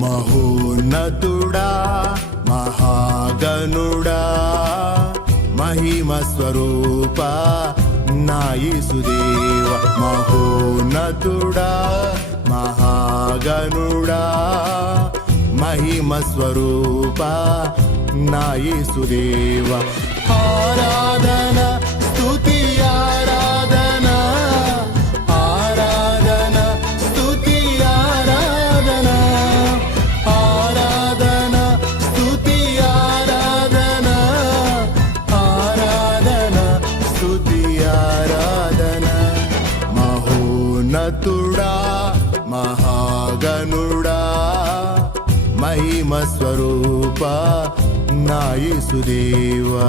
మహోన్నతుడా మహాగనుడా మహిమ స్వరూప నాయసుదేవ మహోన్నతుడా మహాగనుడా మహిమ స్వరూప నాయసుదేవ. ఆరాధన నతుడా మహాగనుడా మహిమ స్వరూప నాయసుదేవా